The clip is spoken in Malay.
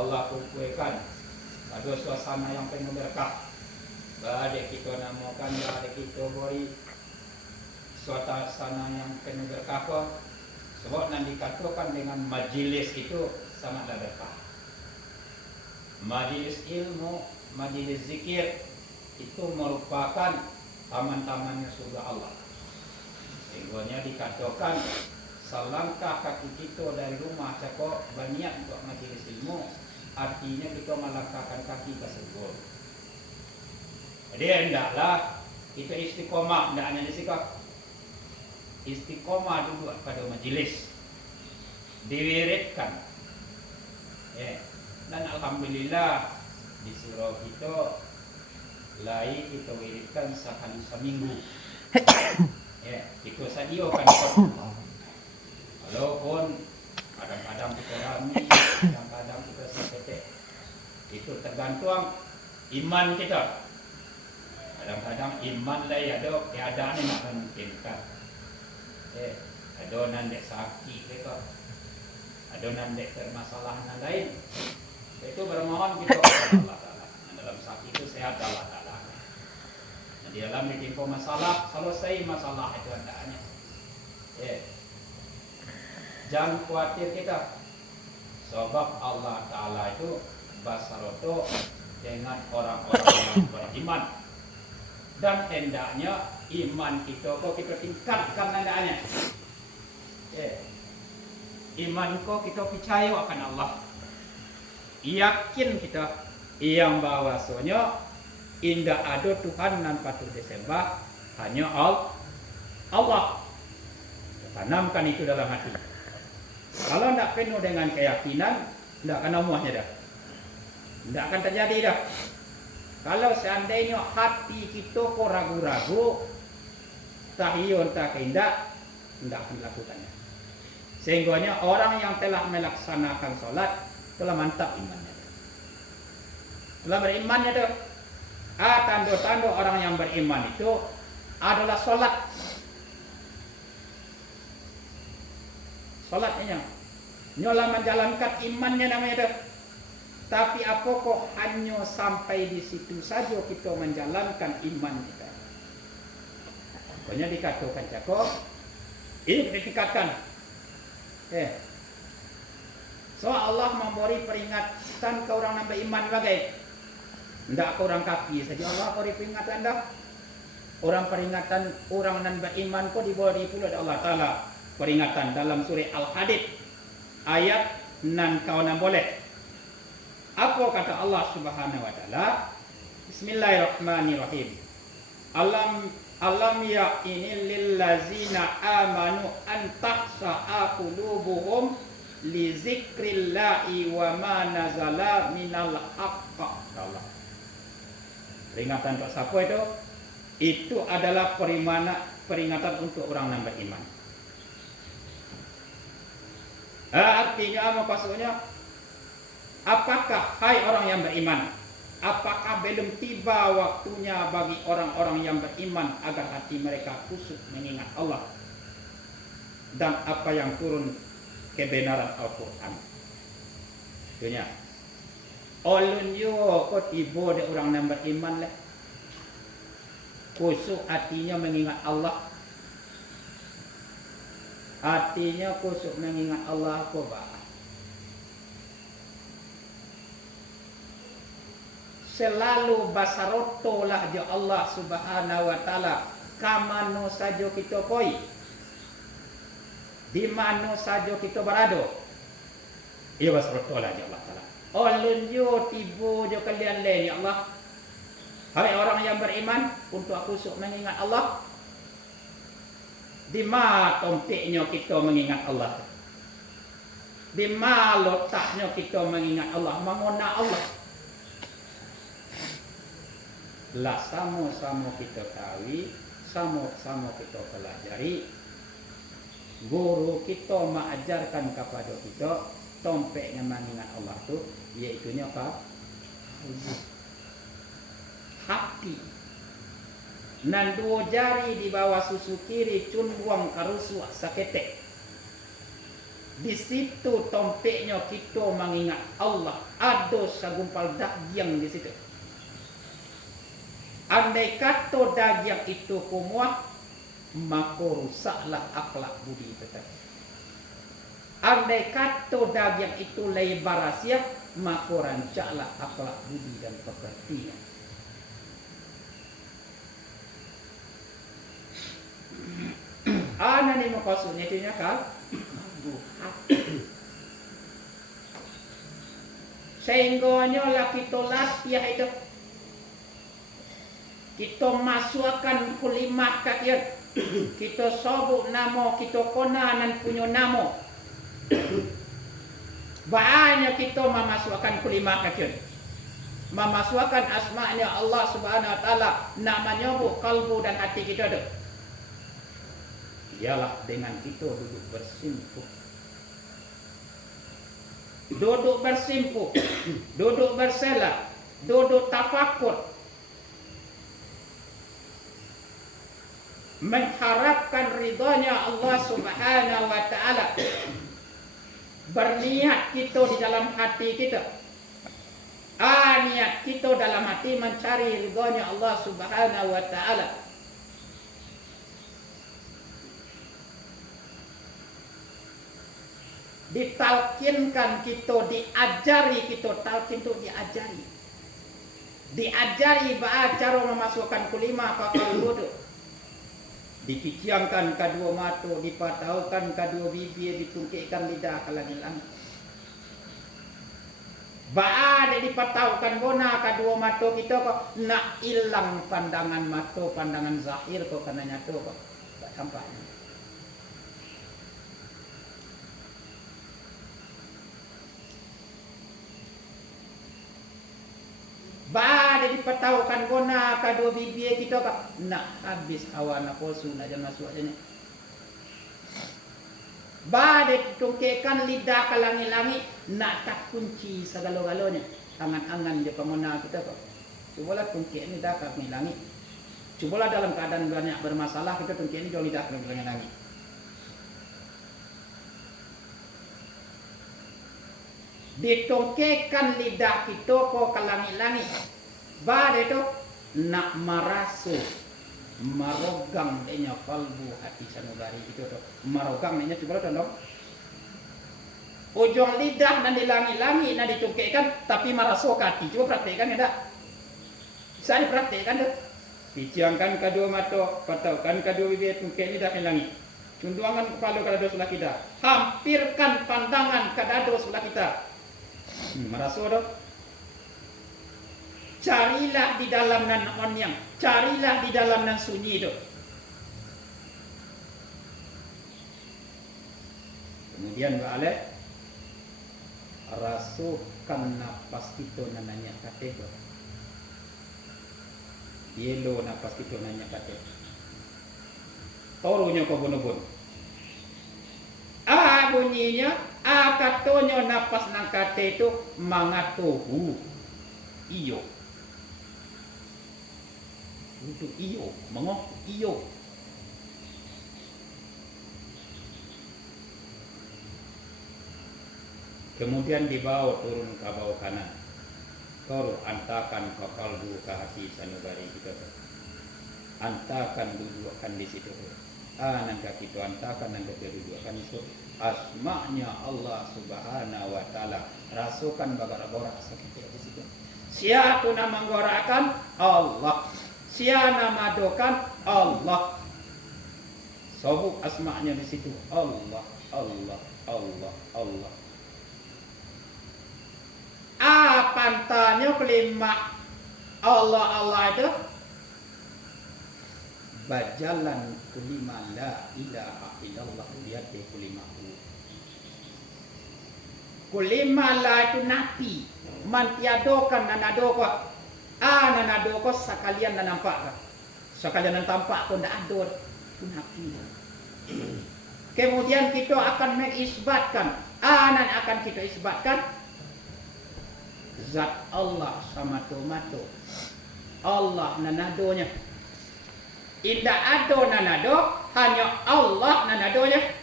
Allah kumpulkan pada suasana yang penuh berkah. Badai kita namakan, badai kita beri suasana yang penuh berkah. Sebab nanti dikatakan dengan majlis itu sangatlah berkah. Majlis ilmu, majlis zikir itu merupakan taman-tamannya surga Allah. Sehingga dikatakan selangkah kaki kita dari rumah cakap berniat untuk majlis ilmu, artinya kita melangkahkan kaki ke surga. Jadi hendaklah kita istiqomah, hendaknya disikap istiqomah dulu pada majlis, diwiridkan. Dan alhamdulillah di surau kita lai kita wiridkan sekali seminggu. Kita sediakan. Walaupun kadang-kadang kita ramai, kadang-kadang kita sepetek. Itu tergantung iman kita. Kadang-kadang iman lah ada keadaan yang akan memungkinkan. Ada nandek sakit kita, ada nandek permasalahan lain. Itu bermohon kita kepada Allah Ta'ala. Dalam sakit itu sehat Allah Ta'ala. Di dalam ditimpa masalah, selesai masalah itu hendaknya. Jangan khawatir kita. Sebab Allah Ta'ala itu basaroto dengan orang-orang yang beriman. Dan hendaknya iman kita kok kita tingkatkan hendaknya. Iman kok kita percaya akan Allah. Yakin kita yang bahwasanya indah ada Tuhan nan patut disembah hanya Allah. Tanamkan itu dalam hati. Kalau tidak penuh dengan keyakinan, tidak akan muahnya dah. Tidak akan terjadi dah. Kalau seandainya hati kita kok ragu-ragu, tahiyun tak kehendak, tidak akan dilakukannya. Sehingga orang yang telah melaksanakan solat telah mantap imannya. Telah berimannya tu. Tanda-tanda orang yang beriman itu adalah solat. Solatnya nyolah menjalankan imannya namanya tu. Tapi apa kok hanya sampai di situ saja kita menjalankan iman kita. Pokoknya dikatakan cakap, ini ditingkatkan. So Allah memberi peringatan ke orang yang beriman bagai. Tidak ke orang kafir saja Allah beri peringatan dah. Orang peringatan orang yang beriman kok diberi pula oleh Allah Ta'ala. Peringatan dalam surah Al-Hadid ayat 6 kau nan boleh. Apa kata Allah Subhanahu wa taala? Bismillahirrahmanirrahim. Alam ya'inil lillazina amanu an tahsa'a qulubuhum li zikrillahi wa ma nazala minal haqq. Allah. Peringatan untuk siapa itu? Itu adalah peringatan untuk orang yang beriman. Artinya apa maksudnya? Apakah hai orang yang beriman, apakah belum tiba waktunya bagi orang-orang yang beriman agar hati mereka khusyuk mengingat Allah dan apa yang turun kebenaran Al-Quran? Dunia. Olun yo kok tiba de orang yang beriman lah. Khusyuk hatinya mengingat Allah. Hatinya khusyuk mengingat Allah apa bah? Selalu basaroto lah je Allah Subhanahu wa taala kamano saja kita koi, di mana saja kita berada. Ia basaroto lah je Allah taala. Olun yo tibo je kalian lain ya Allah. Hai orang yang beriman, untuk aku khusyuk mengingat Allah. Di mana tempatnya kita mengingat Allah? Di mana letaknya kita mengingat Allah, mengona Allah? Lah sama-sama kita tahu, sama-sama kita pelajari. Guru kita mengajarkan kepada kita tempatnya mengingat Allah tu, iaitu apa? Hati. Nan dua jari di bawah susu kiri cun buang karusuak saketek. Di situ tompeknya kita mengingat Allah. Ada segumpal daging di situ. Andai kata daging itu kumuah, maka rusaklah akhlak budi kita. Andai kata daging itu lebar rahasia, maka rancaklah akhlak budi dan pekertian. Ana ni maksudnya itu kan? Sehingganya lah kita latih itu. Kita masukkan kulimat kakian. Kita sebut nama, kita konanan punya nama. Banyak kita memasukkan kulimat kakian. Memasukkan asma'nya Allah Subhanahu Wa Taala. Namanya bu kalbu dan hati kita ada. Ialah dengan kita duduk bersimpuh. Duduk bersimpuh, duduk bersela, duduk tafakur, mengharapkan ridhanya Allah Subhanahu Wa Taala. Berniat kita di dalam hati kita. Niat kita dalam hati mencari ridhanya Allah Subhanahu Wa Taala. Ditalkinkan kita, diajari kita, talkin itu diajari. Diajari cara memasukkan kulima pakal wudu. Dikiciangkan kedua mata, dipataukan kedua bibir, ditungkikkan lidah ke langit-langit. Ada dipataukan bona kedua mata kita kok nak hilang pandangan mata, pandangan zahir kok kena nyata kok. Tak sampai. Ada dipataukan bona kedua bibir kita kok nak habis hawa nafsu nak jangan masuk aja ni. Ada ditungkikkan lidah ke langit-langit nak tak kunci segala-galanya. Angan-angan je pemona kita kok. Cubalah tungkik lidah ke langit. Cubalah dalam keadaan banyak bermasalah kita tungkik ni jauh lidah ke langit-langit. Ditungkikkan lidah kita ko ke langit-langit. Bada itu nak marasu, marogang denya kalbu hati sanubari itu tu. Marogang denya coba tolong. Ujung lidah dan di langit-langit nak ditungkikkan tapi marasu hati. Coba praktekkan ya tak? Bisa dipraktekkan tu. Diciangkan kedua mata, pataukan kedua bibir, tungkik lidah ke langit. Cunduangan kepala ke dada sebelah kita. Hampirkan pandangan ke dada sebelah kita. Merasu tu. Carilah di dalam nan onyang, carilah di dalam nan sunyi tu. Kemudian balik rasukan napas kita nanya kata tu. Yelo napas kita nanya kata. Torunya kau bunubun. Bunyinya, katanya napas nang kata itu mangatuhu. Iyo. Untuk iyo, mengok iyo. Kemudian dibawa turun ke bawah kanan. Kau antakan ke kalbu ke hati sanubari kita. Antakan dudukkan di situ. Nanti kita antakan nanti dudukkan di situ. Asma'nya Allah Subhanahu Wa Taala. Rasukan bagar-bagar sakit di situ. Siapa nama menggorakan Allah. Siapa nama dokan Allah. Sebut asma'nya di situ. Allah, Allah, Allah, Allah. Pantanya kelima Allah Allah itu bajalan kelima la ilaha illallah lihat di kelima kulima la itu napi mantiadokan nanadoko nanadoko sekalian dan nampak sekalian dan tampak pun tidak ada itu napi. Kemudian kita akan mengisbatkan akan kita isbatkan zat Allah sama tomato Allah nanadonya. Indah ada nanado hanya Allah nanadonya.